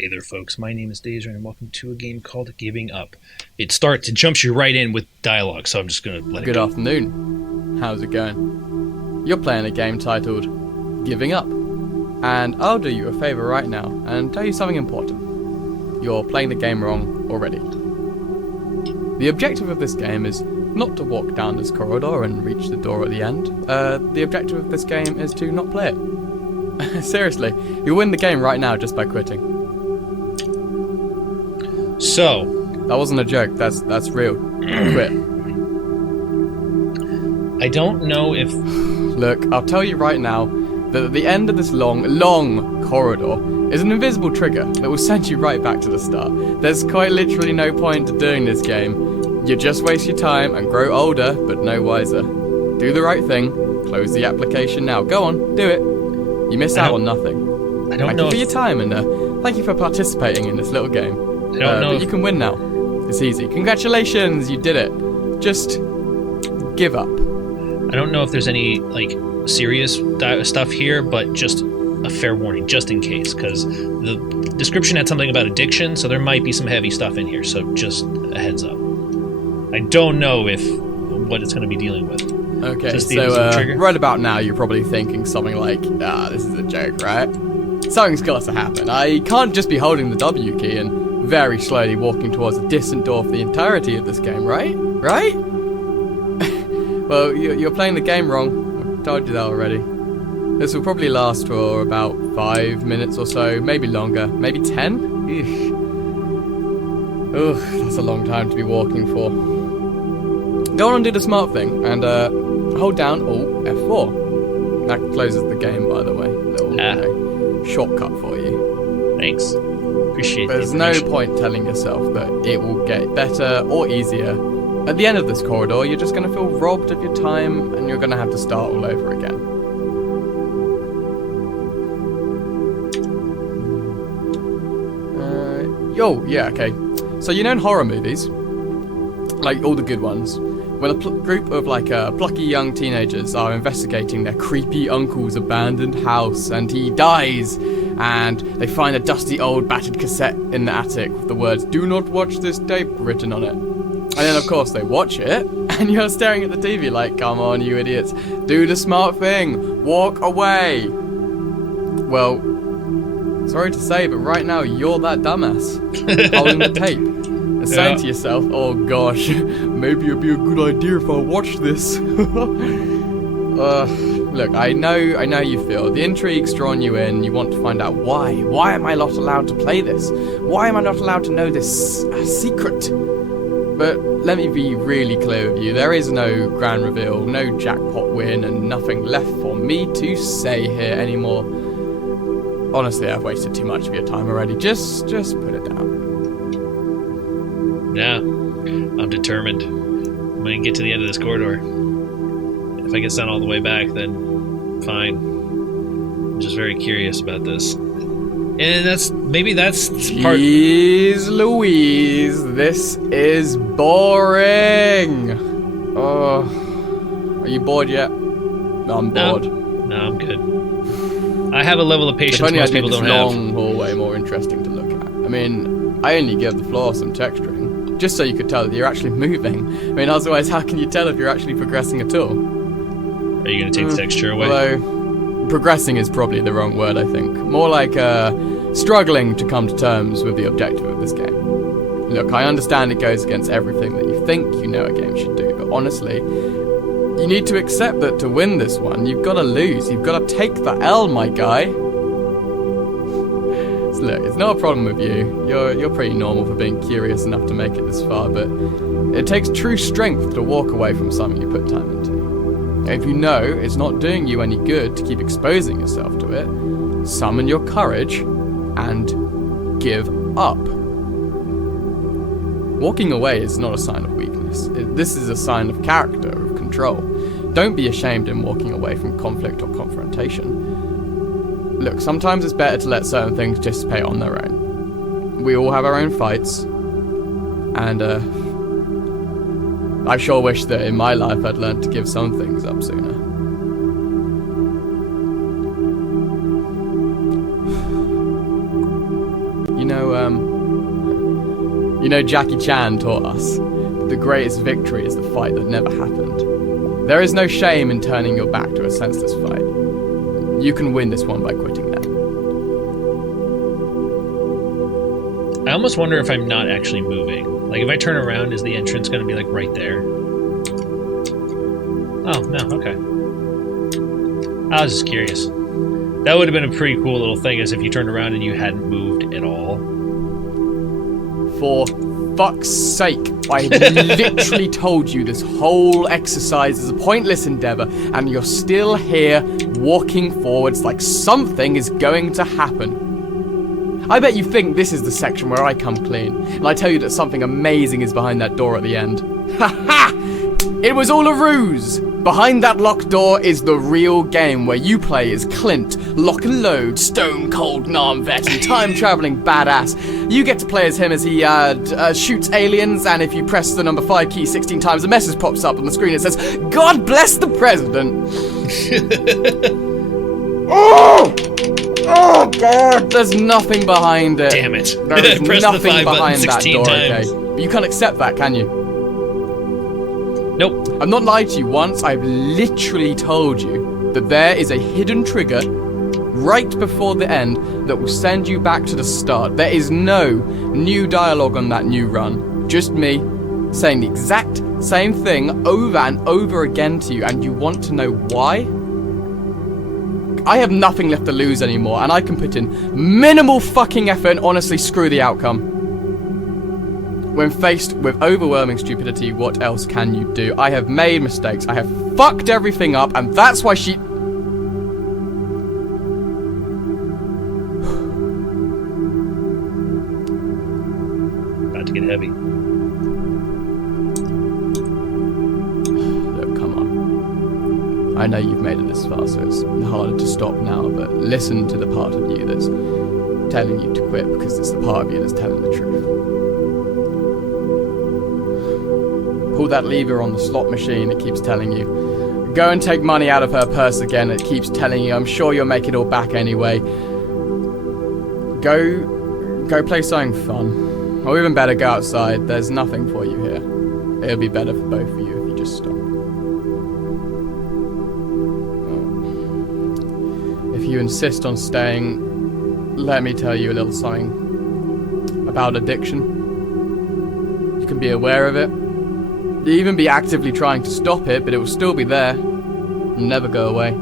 Hey there, folks. My name is Daizoren, and welcome to a game called Giving Up. It jumps you right in with dialogue, so I'm just going to let it go. Good afternoon. How's it going? You're playing a game titled Giving Up. And I'll do you a favour right now and tell you something important. You're playing the game wrong already. The objective of this game is not to walk down this corridor and reach the door at the end. The objective of this game is to not play it. Seriously, you'll win the game right now just by quitting. So, that wasn't a joke. That's real. Quit. I don't know if... Look, I'll tell you right now that at the end of this long corridor is an invisible trigger that will send you right back to the start. There's quite literally no point to doing this game. You just waste your time and grow older, but no wiser. Do the right thing. Close the application now. Go on, do it. You miss out on nothing. I don't know. Thank you for your time and thank you for participating in this little game. I don't know. But you can win now. It's easy. Congratulations, you did it. Just give up. I don't know if there's any serious stuff here, but just a fair warning, just in case, because the description had something about addiction, so there might be some heavy stuff in here. So just a heads up. I don't know what it's going to be dealing with. Okay, so right about now you're probably thinking something like, this is a joke, right? Something's got to happen. I can't just be holding the W key and very slowly walking towards a distant door for the entirety of this game, right? Right? Well, you're playing the game wrong. I told you that already. This will probably last for about 5 minutes or so, maybe longer, maybe 10? Eesh. Ugh, that's a long time to be walking for. Go on and do the smart thing, and hold down Alt F4. That closes the game, by the way. Little shortcut for you. Thanks. Appreciate it. There's no point telling yourself that it will get better or easier. At the end of this corridor, you're just going to feel robbed of your time, and you're going to have to start all over again. Okay. So you know in horror movies, like all the good ones, when a group of plucky young teenagers are investigating their creepy uncle's abandoned house and he dies, and they find a dusty old battered cassette in the attic with the words "Do not watch this tape" written on it. And then of course they watch it, and you're staring at the TV like, come on you idiots, do the smart thing, walk away. Well, sorry to say, but right now you're that dumbass holding the tape and saying to yourself, oh gosh, maybe it'd be a good idea if I watch this. Look, I know you feel. The intrigue's drawn you in, you want to find out why. Why am I not allowed to play this? Why am I not allowed to know this secret? But let me be really clear with you, there is no grand reveal, no jackpot win, and nothing left for me to say here anymore. Honestly, I've wasted too much of your time already. Just put it down. Yeah, I'm determined. I'm going to get to the end of this corridor. If I get sent all the way back, then fine. I'm just very curious about this. And maybe that's part... Jeez Louise, this is boring! Oh, are you bored yet? No, I'm bored. No, I'm good. I have a level of patience most people don't have. If only I made this long hallway more interesting to look at. I mean, I only gave the floor some texturing, just so you could tell that you're actually moving. I mean, otherwise how can you tell if you're actually progressing at all? Are you going to take the texture away? Although, progressing is probably the wrong word, I think. More like struggling to come to terms with the objective of this game. Look, I understand it goes against everything that you think you know a game should do, but honestly, you need to accept that to win this one, you've got to lose. You've got to take the L, my guy. So look, it's not a problem with you. You're pretty normal for being curious enough to make it this far, but it takes true strength to walk away from something you put time into. If you know it's not doing you any good to keep exposing yourself to it, summon your courage and give up. Walking away is not a sign of weakness. This is a sign of character, of control. Don't be ashamed in walking away from conflict or confrontation. Look, sometimes it's better to let certain things dissipate on their own. We all have our own fights, and I sure wish that in my life I'd learned to give some things up sooner. You know, Jackie Chan taught us that the greatest victory is the fight that never happened. There is no shame in turning your back to a senseless fight. You can win this one by quitting now. I almost wonder if I'm not actually moving. Like, if I turn around, is the entrance going to be, like, right there? Oh, no, okay. I was just curious. That would have been a pretty cool little thing, as if you turned around and you hadn't moved at all. For fuck's sake, I have literally told you this whole exercise is a pointless endeavor, and you're still here, walking forwards like something is going to happen. I bet you think this is the section where I come clean, and I tell you that something amazing is behind that door at the end. Ha ha! It was all a ruse! Behind that locked door is the real game, where you play as Clint, lock and load, stone cold non-vet, and time-traveling badass. You get to play as him as he shoots aliens, and if you press the number 5 key 16 times, a message pops up on the screen that says, "God bless the president." Oh! Oh god! There's nothing behind it. Damn it. There is Press nothing the 5 button behind that 16 door, times. okay? But you can't accept that, can you? Nope. I've not lied to you once. I've literally told you that there is a hidden trigger right before the end that will send you back to the start. There is no new dialogue on that new run. Just me saying the exact same thing over and over again to you, and you want to know why? I have nothing left to lose anymore, and I can put in minimal fucking effort and honestly screw the outcome. When faced with overwhelming stupidity, what else can you do? I have made mistakes, I have fucked everything up, and that's why she... About to get heavy. Look, come on. I know you've made it this far, so it's harder to stop now, but listen to the part of you that's telling you to quit, because it's the part of you that's telling the truth. Pull that lever on the slot machine, it keeps telling you. Go and take money out of her purse again, it keeps telling you, I'm sure you'll make it all back anyway. Go play something fun. Or even better, go outside. There's nothing for you here. It'll be better for both of you if you just stop. If you insist on staying, let me tell you a little something about addiction. You can be aware of it. You even be actively trying to stop it, but it will still be there. And never go away.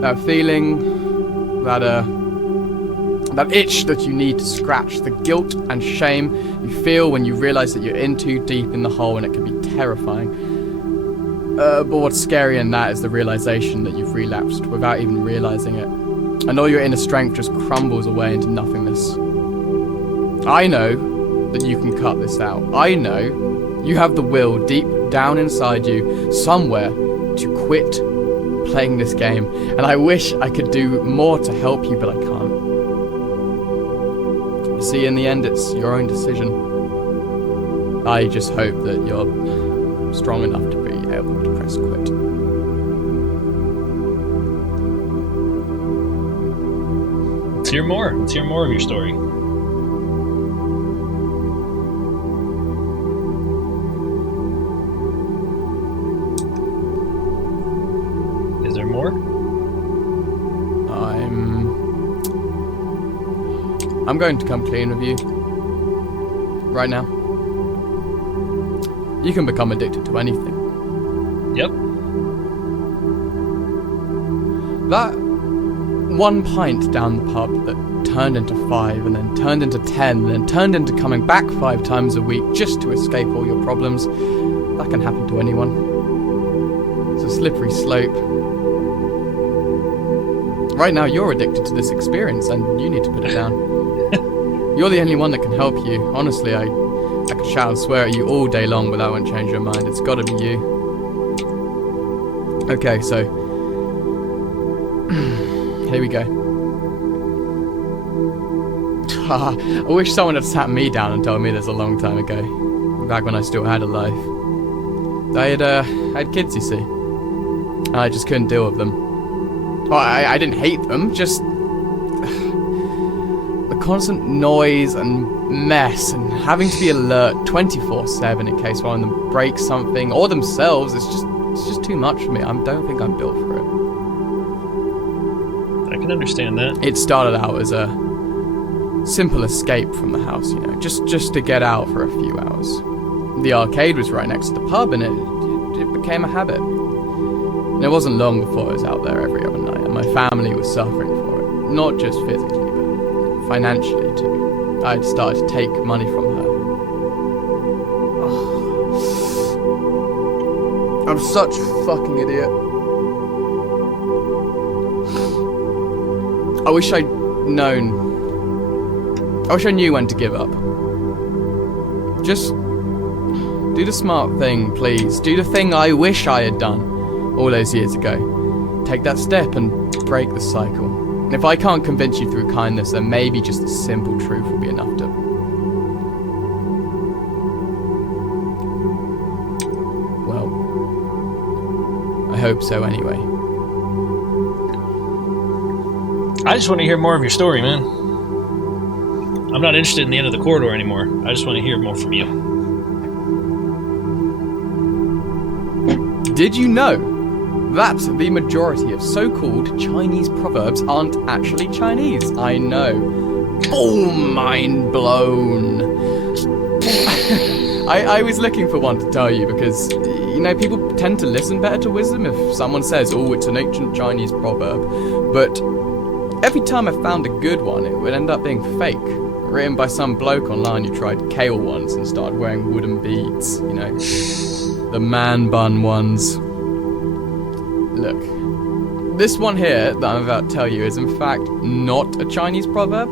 That feeling, that itch that you need to scratch, the guilt and shame you feel when you realize that you're in too deep in the hole, and it can be terrifying. But what's scary in that is the realization that you've relapsed without even realizing it. And all your inner strength just crumbles away into nothingness. I know that you can cut this out. I know you have the will deep down inside you, somewhere, to quit playing this game. And I wish I could do more to help you, but I can't. You see, in the end, it's your own decision. I just hope that you're strong enough to be able to press quit. Let's hear more. Let's hear more of your story. Is there more? I'm going to come clean with you. Right now. You can become addicted to anything. Yep. That one pint down the pub that turned into 5 and then turned into 10 and then turned into coming back 5 times a week just to escape all your problems, that can happen to anyone. It's a slippery slope. Right now you're addicted to this experience and you need to put it down. You're the only one that can help you. Honestly, I could shout and swear at you all day long, but that won't change your mind. It's gotta be you. Okay, so... here we go. I wish someone had sat me down and told me this a long time ago. Back when I still had a life. I had kids, you see. And I just couldn't deal with them. Well, I didn't hate them, just... the constant noise and mess and having to be alert 24/7 in case one of them breaks something or themselves. It's just too much for me. I don't think I'm built for it. I can understand that. It started out as a simple escape from the house, you know, just to get out for a few hours. The arcade was right next to the pub, and it became a habit. And it wasn't long before I was out there every other night, and my family was suffering for it. Not just physically, but financially too. I'd started to take money from her. I'm such a fucking idiot. I wish I knew when to give up. Just do the smart thing, please. Do the thing I wish I had done all those years ago. Take that step and break the cycle. And if I can't convince you through kindness, then maybe just the simple truth will be enough to... Well, I hope so anyway. I just want to hear more of your story, man. I'm not interested in the end of the corridor anymore. I just want to hear more from you. Did you know that the majority of so-called Chinese proverbs aren't actually Chinese? I know. Boom! Mind blown. I was looking for one to tell you because, you know, people tend to listen better to wisdom if someone says, oh, it's an ancient Chinese proverb. But every time I found a good one, it would end up being fake. Written by some bloke online who tried kale once and started wearing wooden beads, you know. The man bun ones. Look, this one here that I'm about to tell you is in fact not a Chinese proverb.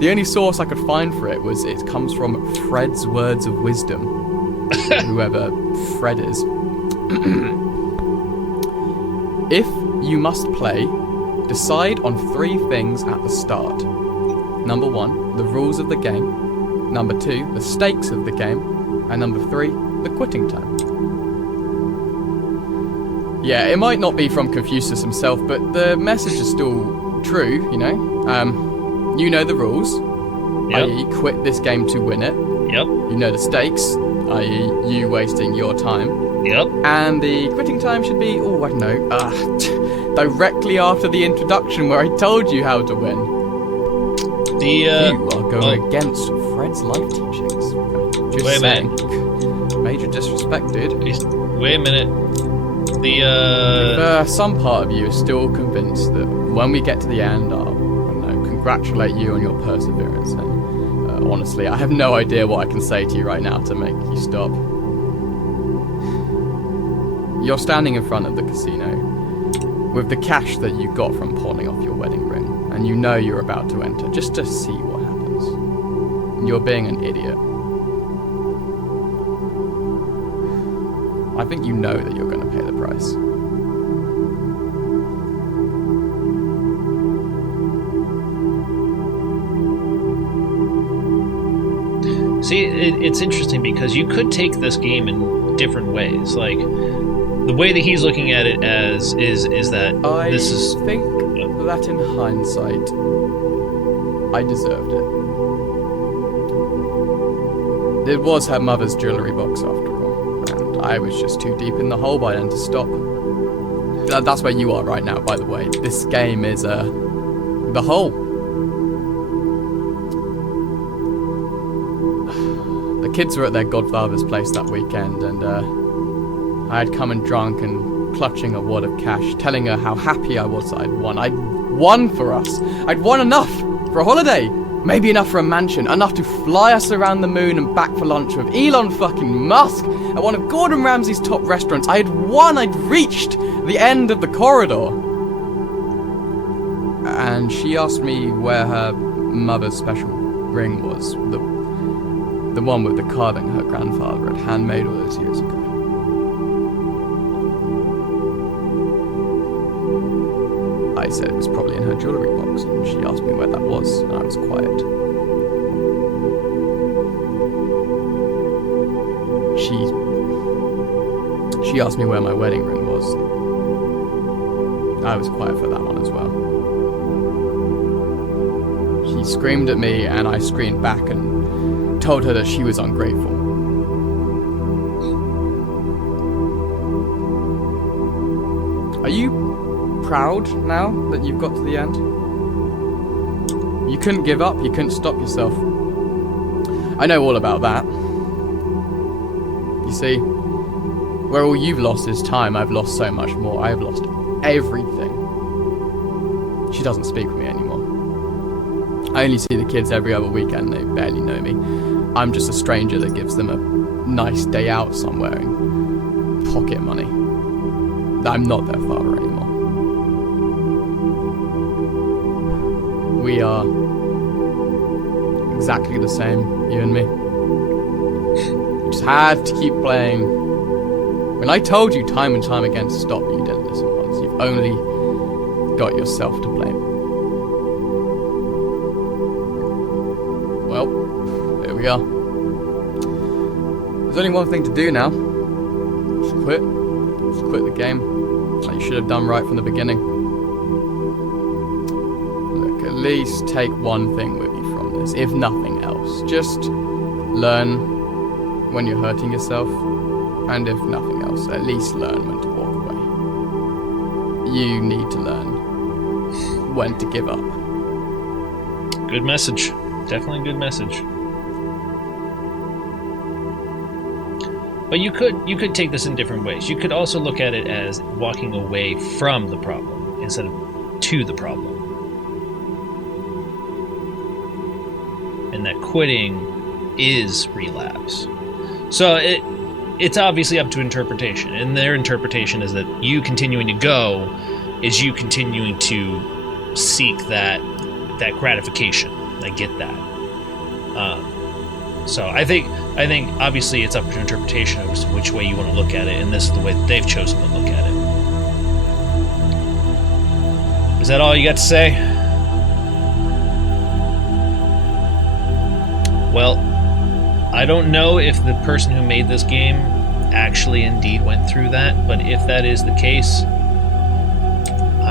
The only source I could find for it was it comes from Fred's Words of Wisdom. Whoever Fred is. If you must play, decide on 3 things at the start. Number 1, the rules of the game. Number 2, the stakes of the game. And number 3, the quitting time. Yeah, it might not be from Confucius himself, but the message is still true, you know? You know the rules, Yep. i.e. quit this game to win it. Yep. You know the stakes, i.e. you wasting your time. Yep. And the quitting time should be, oh, I don't know, directly after the introduction where I told you how to win. You are going against Fred's life teachings. Just Wait a saying. minute. Major disrespected. Wait a minute. If some part of you is still convinced that when we get to the end, I'll congratulate you on your perseverance. And honestly, I have no idea what I can say to you right now to make you stop. You're standing in front of the casino with the cash that you got from pawning off your wedding ring, and you know you're about to enter just to see what happens. You're being an idiot. I think you know that you're going to pay the price. See, it's interesting because you could take this game in different ways. Like, the way that he's looking at it as is that this is... I think that in hindsight, I deserved it. It was her mother's jewellery box after all, and I was just too deep in the hole by then to stop. That's where you are right now, by the way. This game is, the hole. The kids were at their godfather's place that weekend, and, I had come in drunk and clutching a wad of cash, telling her how happy I was that I'd won. I'd won for us. I'd won enough for a holiday. Maybe enough for a mansion. Enough to fly us around the moon and back for lunch with Elon fucking Musk at one of Gordon Ramsay's top restaurants. I had won. I'd reached the end of the corridor. And she asked me where her mother's special ring was. The one with the carving her grandfather had handmade all those years ago. I said it was probably in her jewellery box, and she asked me where that was, and I was quiet. She asked me where my wedding ring was. I was quiet for that one as well. She screamed at me, and I screamed back and told her that she was ungrateful. Are you proud now that you've got to the end? You couldn't give up, you couldn't stop yourself. I know all about that. You see, where all you've lost is time, I've lost so much more. I've lost everything. She doesn't speak with me anymore. I only see the kids every other weekend, they barely know me. I'm just a stranger that gives them a nice day out somewhere and pocket money. I'm not their father anymore. We are exactly the same, you and me. You just had to keep playing. When I told you time and time again to stop, you didn't listen once. You've only got yourself to blame. Well, here we are. There's only one thing to do now. Just quit. Just quit the game. Like you should have done right from the beginning. Look, at least take one thing with you from this, if nothing else. Just learn when you're hurting yourself, and if nothing else, at least learn when to walk away. You need to learn when to give up. Good message. Definitely good message. But you could take this in different ways. You could also look at it as walking away from the problem instead of to the problem. And that quitting is relapse. So it's obviously up to interpretation. And their interpretation is that you continuing to go is you continuing to seek that gratification. I get that. So I think obviously it's up to interpretation as to which way you want to look at it, and this is the way that they've chosen to look at it. Is that all you got to say? Well, I don't know if the person who made this game actually indeed went through that, but if that is the case,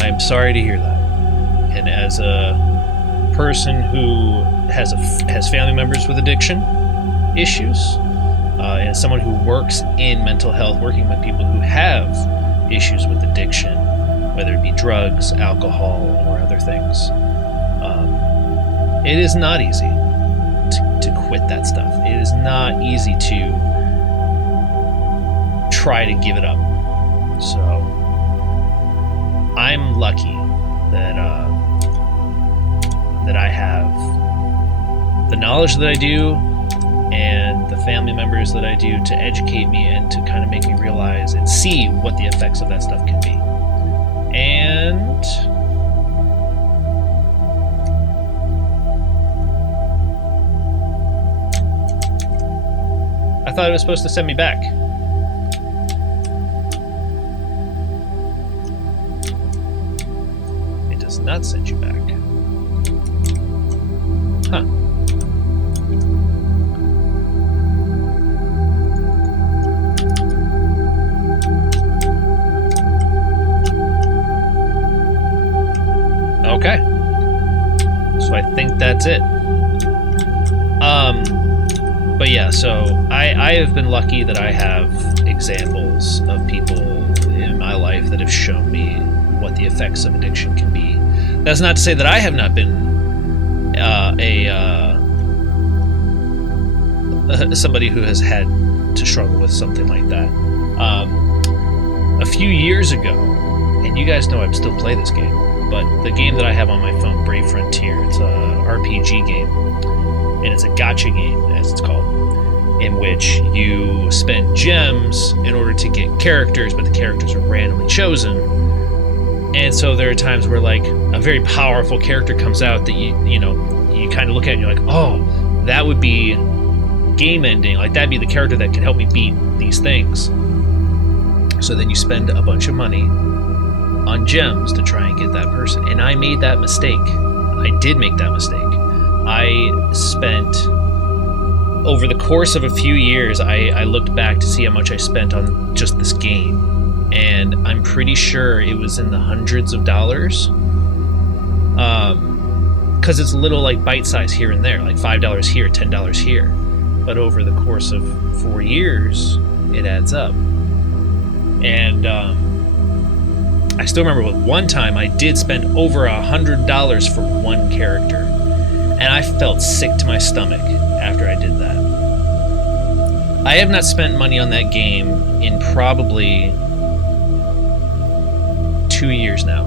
I'm sorry to hear that. And as a person who has family members with addiction issues, and someone who works in mental health, working with people who have issues with addiction, whether it be drugs, alcohol, or other things, it is not easy to quit that stuff. It is not easy to try to give it up. So I'm lucky that I have the knowledge that I do and the family members that I do to educate me and to kind of make me realize and see what the effects of that stuff can be. And I thought it was supposed to send me back. It does not send you back. Huh. Okay. So I think that's it. But yeah, so I have been lucky that I have examples of people in my life that have shown me what the effects of addiction can be. That's not to say that I have not been somebody who has had to struggle with something like that. A few years ago, and you guys know I still play this game, but the game that I have on my phone, Brave Frontier, it's a RPG game, and it's a gacha game, as it's called, in which you spend gems in order to get characters, but the characters are randomly chosen. And so there are times where like a very powerful character comes out that you kind of look at and you're like, oh, that would be game ending. Like that'd be the character that can help me beat these things. So then you spend a bunch of money on gems to try and get that person. And I made that mistake. I did make that mistake. I spent, over the course of a few years, I looked back to see how much I spent on just this game. And I'm pretty sure it was in the hundreds of dollars. because it's little like bite size here and there, like $5 here, $10 here. But over the course of 4 years, it adds up. And I still remember with one time I did spend over $100 for one character, and I felt sick to my stomach after I did that. I have not spent money on that game in probably 2 years now,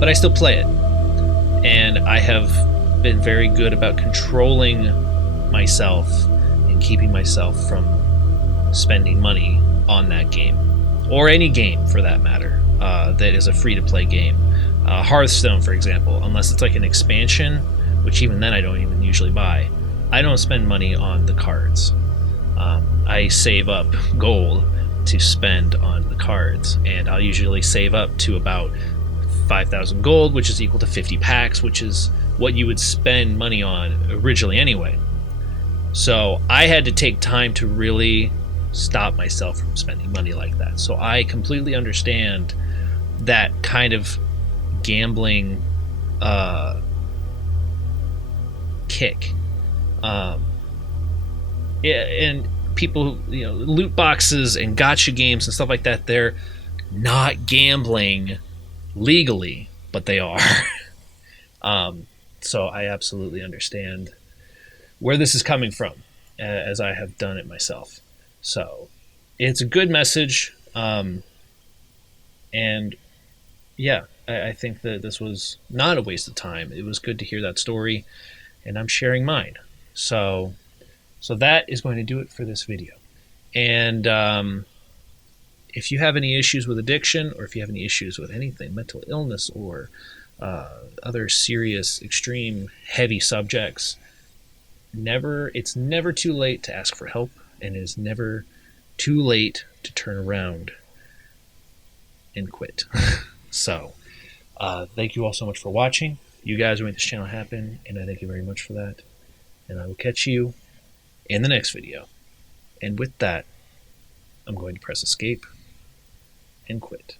but I still play it, and I have been very good about controlling myself and keeping myself from spending money on that game, or any game for that matter, that is a free-to-play game. Hearthstone, for example, unless it's like an expansion, which even then I don't even usually buy, I don't spend money on the cards. I save up gold to spend on the cards, and I'll usually save up to about 5,000 gold, which is equal to 50 packs, which is what you would spend money on originally anyway. So I had to take time to really stop myself from spending money like that. So I completely understand that kind of gambling kick. Yeah, and people, loot boxes and gacha games and stuff like that, they're not gambling legally, but they are. So I absolutely understand where this is coming from, as I have done it myself. So it's a good message. And yeah, I think that this was not a waste of time. It was good to hear that story, and I'm sharing mine. So that is going to do it for this video. And if you have any issues with addiction, or if you have any issues with anything, mental illness, or other serious, extreme, heavy subjects, it's never too late to ask for help, and it is never too late to turn around and quit. So, thank you all so much for watching. You guys made this channel happen, and I thank you very much for that. And I will catch you in the next video. And with that, I'm going to press escape and quit.